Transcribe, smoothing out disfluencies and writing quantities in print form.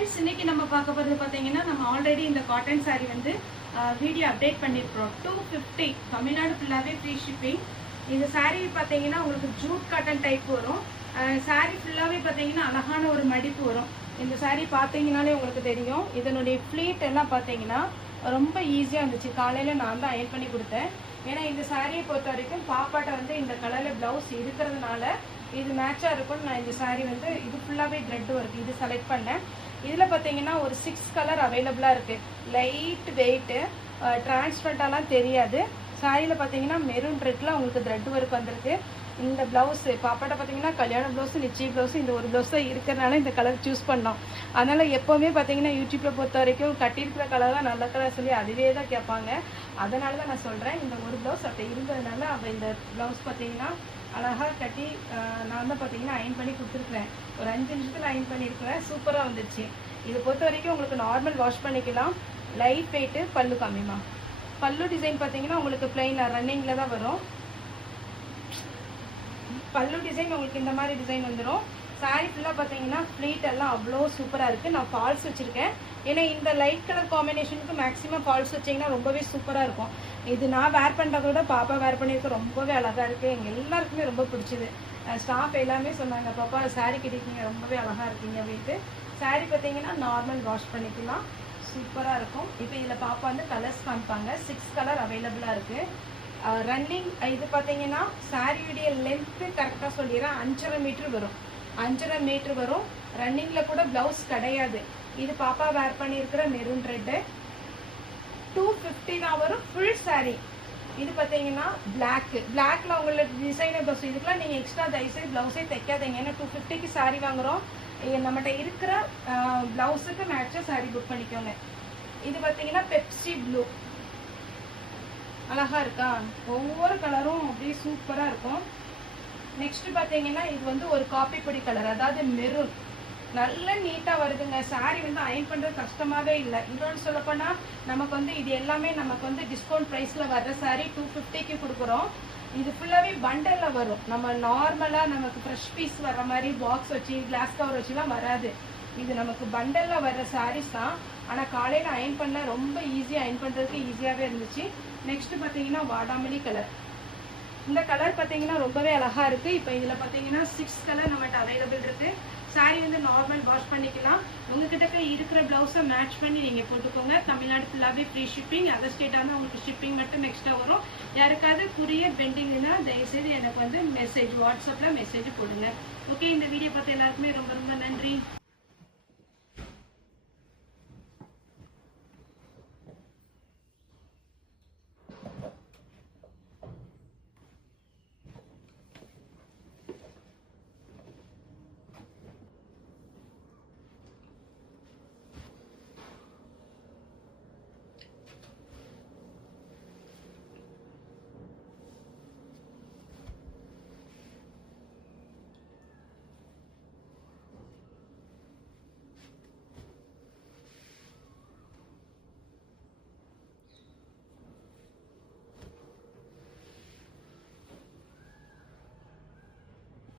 Friends, இன்னைக்கு நம்ம பார்க்க போகிறது பார்த்தீங்கன்னா, நம்ம ஆல்ரெடி இந்த காட்டன் சாரீ வந்து வீடியோ அப்டேட் பண்ணியிருக்கிறோம். 250 தமிழ்நாடு ஃபுல்லாகவே ஃப்ரீ ஷிப்பிங். இந்த சாரீ பார்த்தீங்கன்னா உங்களுக்கு ஜூட் காட்டன் டைப் வரும். சாரீ ஃபுல்லாகவே பார்த்தீங்கன்னா அழகான ஒரு மடிப்பு வரும். இந்த சாரீ பார்த்தீங்கன்னாலே உங்களுக்கு தெரியும். இதனுடைய ஃப்ளீட் எல்லாம் பார்த்தீங்கன்னா ரொம்ப ஈஸியாக இருந்துச்சு. காலையில் நான் தான் அயன் பண்ணி கொடுத்தேன். ஏன்னா இந்த சாரியை பொறுத்த வரைக்கும் பாப்பாட்ட வந்து இந்த கலரில் ப்ளவுஸ் இருக்கிறதுனால இது மேட்சாக இருக்கும்னு நான் இந்த சாரீ வந்து இது ஃபுல்லாகவே த்ரெட் ஒர்க் இது செலக்ட் பண்ணேன். இதில் பார்த்தீங்கன்னா ஒரு 6 கலர் அவைலபிளாக இருக்குது. லைட் வெயிட்டு, டிரான்ஸ்பரண்ட்டாலாம் தெரியாது. சாரியில் பார்த்தீங்கன்னா மெரூன் ரெட்டில் உங்களுக்கு த்ரெட் ஒர்க் வந்திருக்கு. இந்த ப்ளவுஸு பாப்பாட்ட பார்த்தீங்கன்னா கல்யாண ப்ளவுஸு, நிச்சய ப்ளவுஸு, இந்த ஒரு ப்ளவுஸ் தான் இருக்கிறனால இந்த கலர் சூஸ் பண்ணோம். அதனால் எப்போவுமே பார்த்தீங்கன்னா யூடியூப்பில் பொறுத்த வரைக்கும் கட்டியிருக்கிற கலர் தான் நல்ல கலர் சொல்லி அதுவே தான் கேட்பாங்க. அதனால தான் நான் சொல்கிறேன். இந்த ஒரு ப்ளவுஸ் அப்படி இருந்ததுனால அவள் இந்த ப்ளவுஸ் பார்த்தீங்கன்னா அழகாக கட்டி நான் தான் பார்த்தீங்கன்னா அயன் பண்ணி கொடுத்துருக்குறேன். ஒரு 5 நிமிஷத்தில் அயன் பண்ணியிருக்கிறேன். சூப்பராக வந்துச்சு. இதை பொறுத்த வரைக்கும் உங்களுக்கு நார்மல் வாஷ் பண்ணிக்கலாம். Light weight. பல்லு காமிமா. பல்லு டிசைன் பார்த்தீங்கன்னா உங்களுக்கு பிளெயின் ரன்னிங்கில் தான் வரும். பல்லு டிசைன் உங்களுக்கு இந்த மாதிரி டிசைன் வந்துடும். சாரீ ஃபுல்லாக பார்த்தீங்கன்னா ஃப்ளீட் எல்லாம் அவ்வளோ சூப்பராக இருக்குது. நான் ஃபால்ஸ் வச்சுருக்கேன். ஏன்னா இந்த லைட் கலர் காம்பினேஷனுக்கு மேக்ஸிமம் ஃபால்ஸ் வச்சிங்கன்னா ரொம்பவே சூப்பராக இருக்கும். இது நான் வேர் பண்ணுறத விட பாப்பா வேர் பண்ணியிருக்க ரொம்பவே அழகாக இருக்குது. எங்கள் எல்லாருக்குமே ரொம்ப பிடிச்சிது. ஸ்டாஃப் எல்லாமே சொன்னாங்க, பாப்பா சாரீ கட்டிக்கிங்க ரொம்பவே அழகாக இருக்கீங்க அப்படின்ட்டு. சாரீ பார்த்தீங்கன்னா நார்மல் வாஷ் பண்ணிக்கலாம். சூப்பராக இருக்கும். இப்போ இதில் பாப்பா வந்து கலர்ஸ் காமிப்பாங்க. 6 கலர் அவைலபிளாக இருக்குது. ரன்னிங் இது பார்த்தீங்கன்னா சாரியுடைய லென்த்து கரெக்டாக சொல்லிடுறேன். 5.5 மீட்டர் வரும். 5.5 மீட்டர் வரும். ரன்னிங்கில் கூட ப்ளவுஸ் கிடையாது. இது பாப்பா வேர் பண்ணியிருக்கிற மெரூன் ரெட்டு. 250 தான் வரும் ஃபுல் சாரீ. இது பார்த்தீங்கன்னா பிளாக்ல உங்களுக்கு டிசைனர் ப்ளவுஸ். இதுக்கெலாம் நீங்கள் எக்ஸ்ட்ரா தயவுசெய்து ப்ளவுஸே தைக்காதீங்க. ஏன்னா 250க்கு சாரீ வாங்குகிறோம். நம்மகிட்ட இருக்கிற ப்ளவுஸுக்கு மேட்சாக சாரீ புக் பண்ணிக்கோங்க. இது பார்த்தீங்கன்னா பெப்சி ப்ளூ. அழகா இருக்கா? ஒவ்வொரு கலரும் அப்படியே சூப்பராக இருக்கும். நெக்ஸ்ட் பார்த்தீங்கன்னா இது வந்து ஒரு காப்பி பொடி கலர், அதாவது மெரூன். நல்ல நீட்டாக வருதுங்க. சாரீ வந்து அயன் பண்ணுறது கஷ்டமாகவே இல்லை. இன்னொன்று சொல்லப்போனால் நமக்கு வந்து இது எல்லாமே நமக்கு வந்து டிஸ்கவுண்ட் ப்ரைஸில் வர்ற சாரீ 250க்கு கொடுக்குறோம். இது ஃபுல்லாகவே பண்டலில் வரும். நம்ம நார்மலாக நமக்கு ஃப்ரெஷ் பீஸ் வர்ற மாதிரி பாக்ஸ் வச்சு கிளாஸ் கவர் வச்சுலாம் வராது. இது நமக்கு பண்டலில் வர்ற சாரீஸ் தான். ஆனால் காலையில் அயன் பண்ண ரொம்ப ஈஸியாக அயன் பண்ணுறதுக்கு ஈஸியாகவே இருந்துச்சு. நெக்ஸ்ட் பார்த்தீங்கன்னா வாடாமல்லி கலர். இந்த கலர் பார்த்தீங்கன்னா ரொம்பவே அழகாக இருக்குது. இப்போ இதில் பார்த்தீங்கன்னா 6 கலர் நம்மகிட்ட அவைலபிள் இருக்குது. சாரீ வந்து நார்மல் வாஷ் பண்ணிக்கலாம். உங்ககிட்ட இருக்கிற ப்ளவுஸை மேட்ச் பண்ணி நீங்கள் போட்டுக்கோங்க. தமிழ்நாடு ஃபுல்லாகவே ஃப்ரீ ஷிப்பிங். அதர் ஸ்டேட்டாக இருந்தால் உங்களுக்கு ஷிப்பிங் மட்டும் எக்ஸ்ட்ரா வரும். யாருக்காவது குரியர் பெண்டிங்னா தயவுசெய்து எனக்கு வந்து மெசேஜ் வாட்ஸ்அப்பில் மெசேஜ் போடுங்க. ஓகே, இந்த வீடியோ பார்த்து எல்லாருக்குமே ரொம்ப ரொம்ப நன்றி.